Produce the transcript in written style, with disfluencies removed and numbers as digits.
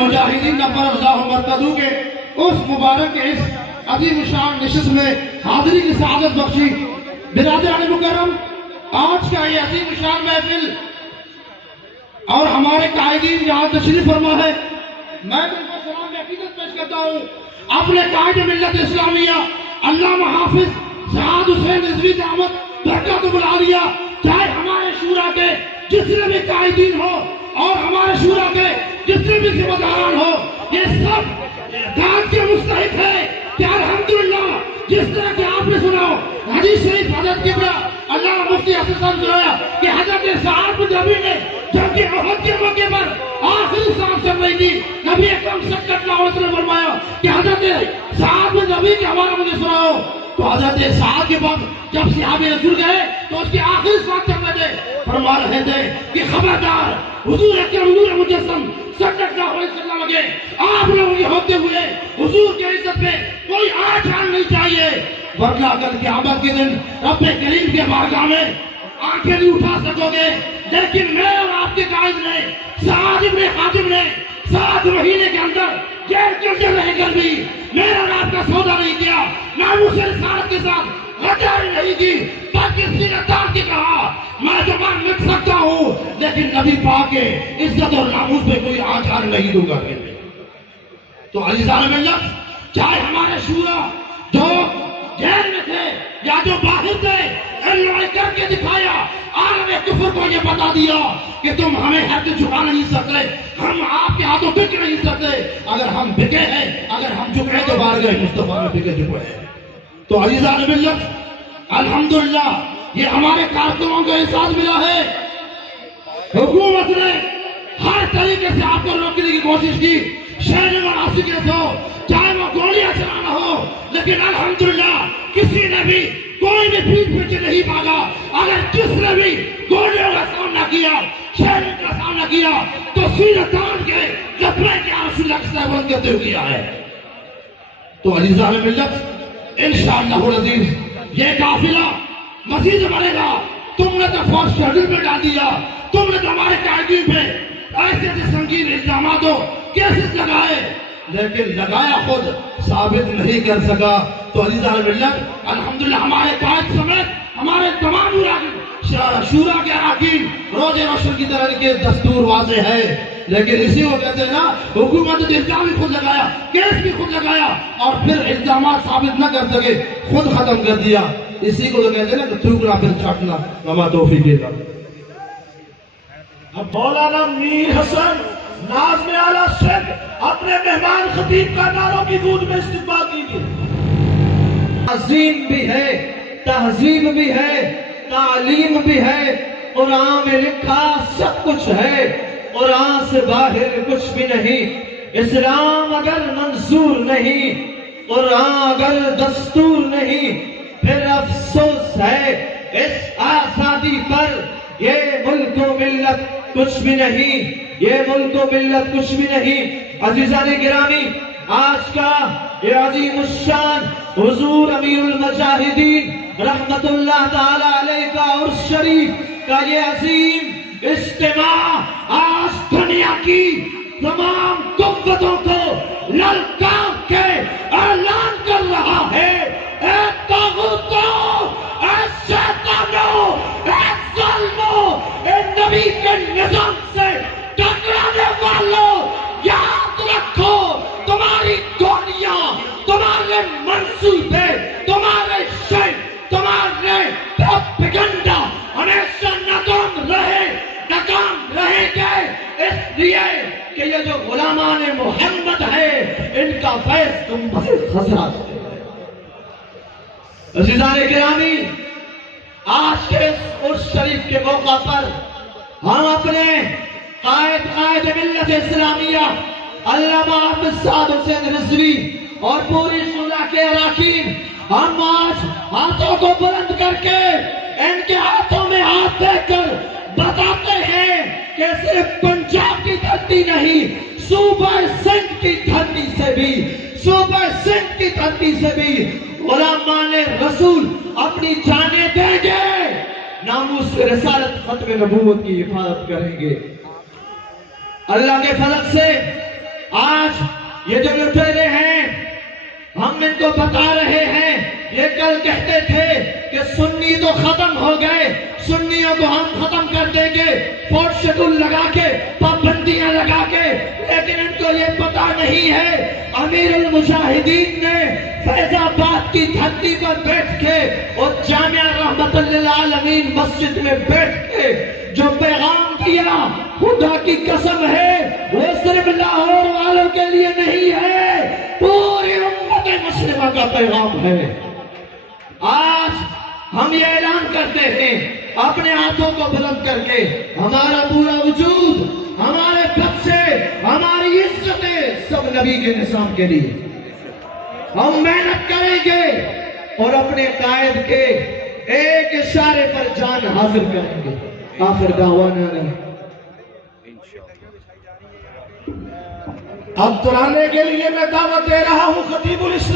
المجاہدین نفر اللہ مرتدو کے اس مبارک اس عظیم شان نشست میں حاضری کی سعادت بخشی برادران مکرم، آج کا یہ عظیم شان محفل اور ہمارے قائدین جہاں تشریف فرما ہے، میں ان کو سلام عقیدت پیش کرتا ہوں اپنے قائد ملت اسلامیہ علامہ حافظ سعد حسین رضوی دعوت برکات العالیہ، چاہے ہمارے شورا کے جتنے بھی قائدین ہو اور ہمارے شورا کے جتنے بھی ذمہ داران ہو، یہ سب داد کے مستحق ہے کہ الحمدللہ جس طرح کہ آپ نے سنا حدیث شریف حضرت قبلہ اللہ مفتی حسن صاحب سنایا کہ حضرت سعد بن ربیع نے جب کہ احد کے موقع پر آخری سانس چل رہی تھی، نبی اکرم صلی اللہ علیہ وسلم نے فرمایا کہ حضرت سعد بن ربیع کے حوالے مجھے سناؤ، تو حضرت سعد کے بعد جب صحابہ رسول گئے تو اس کی آخری سانس چل رہے تھے، فرما رہے تھے کہ خبردار حضور اکرم نور مجسم صلی اللہ علیہ وسلم کے آپ لوگوں کے ہوتے ہوئے حضور کی عزت میں کوئی آنچ نہیں چاہیے، ورنہ کل قیامت کے دن رب کریم کے بارگاہ میں آنکھیں نہیں اٹھا سکو گے۔ لیکن میں اور آپ کے قائد نے سعد بن خاتم نے 7 مہینے کے اندر جیل کے اندر رہ کر بھی میرا اور آپ کا سودا نہیں کیا، ناموس رسالت کے ساتھ غداری نہیں کی، بلکہ سینہ تان کے کہا میں زبان لکھ سکتا ہوں لیکن نبی پاک کے عزت اور ناموس پہ کوئی آنچار نہیں دوں گا۔ تو عزیزان ملت، چاہے ہمارے شورا جو جیل میں تھے یا جو باہر تھے، علمائے کر کے دکھایا، عالم کفر کو یہ بتا دیا کہ تم ہمیں ہاتھ جھکا نہیں سکتے، ہم آپ کے ہاتھوں بک نہیں سکتے، اگر ہم بکے ہیں، اگر ہم جھکے تو بارگاہ مصطفیٰ میں بکے جھکے ہیں۔ تو عزیزان ملت، الحمدللہ یہ ہمارے کارکنوں کو احساس ملا ہے، حکومت نے ہر طریقے سے آپ کو روکنے کی کوشش کی، شہر مناسب سے ہو، چاہے وہ گولیاں چلانا ہو، لیکن الحمدللہ کسی نے بھی کوئی بھی پیٹ پیچھے نہیں بھاگا۔ اگر کس نے بھی گولیوں کا سامنا کیا، شہر کا سامنا کیا، تو سینہ تان کے لبے کے رسول اللہ صلی اللہ علیہ وسلم کہتے ہوئے ہے۔ تو عزیزان ملت، انشاءاللہ العزیز یہ قافلہ مزید بڑھے گا۔ تم نے تو فوج شہر میں ڈال دیا، تم نے تو ہمارے قائدین پہ ایسے ایسے سنگین الزامات و کیسز لگائے، لیکن لگایا خود ثابت نہیں کر سکا۔ تو عزیزان ملت، الحمدللہ ہمارے قائد سمیت ہمارے تمام شورا کے اراکین روزے روشن کی طرح کے دستور واضح ہے، لیکن اسی کو کہتے ہیں نا، حکومت نے الزام بھی خود لگایا، کیس بھی خود لگایا، اور پھر الزامات ثابت نہ کر سکے خود ختم کر دیا۔ اسی کو تو کہتے ہیں نا کہ تھوکنا پھر چاٹنا، وما توفیق الا باللہ۔ اب مولانا میر حسن ناظم اعلیٰ سندھ اپنے مہمان خطیب کا نعروں کی گود میں استقبال کیجیے۔ عظیم بھی ہے، تہذیب بھی ہے، تعلیم بھی ہے، قرآن میں لکھا سب کچھ ہے، قرآن سے باہر کچھ بھی نہیں۔ اسلام اگر منظور نہیں، قرآن اگر دستور نہیں، پھر افسوس ہے اس آزادی پر۔ یہ ملک و ملت کچھ بھی نہیں، یہ ملک و ملت کچھ بھی نہیں۔ عزیزان گرامی، آج کا یہ عظیم الشان حضور امیر المجاہدین رحمت اللہ تعالی علیہ کا عرس شریف کا یہ عظیم اجتماع آج دنیا کی تمام قوتوں کو للکار کے اعلان کر رہا ہے، اے طاغوتوں، اے شیطانوں، اے ظالموں، اے نبی کے نظام سے ٹکرانے والوں، یاد رکھو تمہاری گولیاں، تمہارے منصوبے، تمہارے شر، تمہارے پروپیگنڈا ہمیشہ ناکام رہے گے، اس لیے کہ یہ جو غلامان محمد ہے ان کا فیض تم پر خزرہ ہے۔ عزیزان گرامی، آج کے اس عرس شریف کے موقع پر ہم اپنے قائد ملت اسلامیہ علامہ حافظ سعد حسین رضوی اور پوری شورا کے اراکین، ہم آج ہاتھوں کو بلند کر کے ان کے ہاتھوں میں ہاتھ دے کر بتاتے ہیں کہ صرف پنجاب کی دھرتی نہیں، صوبہ سندھ کی دھرتی سے بھی، صوبہ سندھ کی دھرتی سے بھی غلامان رسول اپنی جانیں دیں گے، ناموس رسالت ختم نبوت کی حفاظت کریں گے۔ اللہ کے فضل سے یہ جو لٹیرے ہیں ہم ان کو بتا رہے ہیں، یہ کل کہتے تھے کہ سنی تو ختم ہو گئے، سنیوں کو ہم ختم کر دیں گے فورٹ شیڈول لگا کے، پابندیاں لگا کے، لیکن ان کو یہ پتا نہیں ہے امیر المجاہدین نے فیض آباد کی دھرتی پر بیٹھ کے اور جامع رحمت العالمین مسجد میں بیٹھ کے جو پیغام دیا، خدا کی قسم ہے وہ صرف لاہور والوں کے لیے نہیں ہے، پوری امت مسلمہ کا پیغام ہے۔ آج ہم یہ اعلان کرتے ہیں اپنے ہاتھوں کو بلند کر کے، ہمارا پورا وجود، ہمارے بچے، ہماری عزتیں سب نبی کے نظام کے لیے، ہم محنت کریں گے اور اپنے قائد کے ایک اشارے پر جان حاضر کریں گے۔ آخر دعوانا اب دہرانے کے لیے میں دعوت دے رہا ہوں خطیب الاسلام